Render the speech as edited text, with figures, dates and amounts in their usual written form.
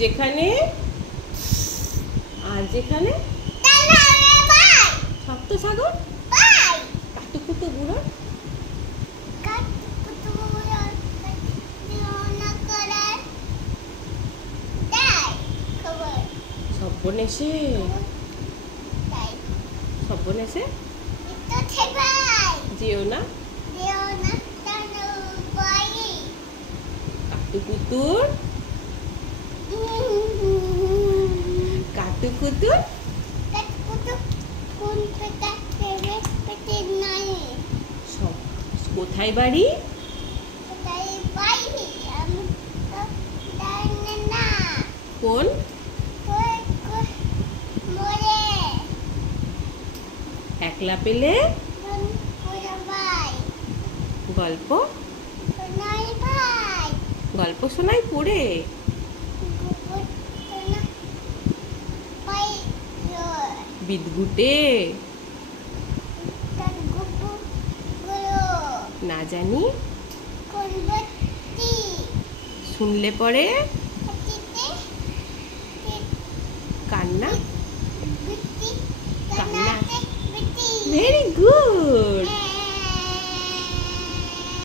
যেখানে আর যেখানে সপ্ত সাগর কাটুকুটু বুড়ো সর্বনেশে সর্বনেশে যেও না কাটুকুতুর কাটুকুতুর কোথায় বাড়ি কোন একলা পেলে গল্প গল্প শোনাই পড়ে বিদঘুটে না জানি শুনলে পরে কান্না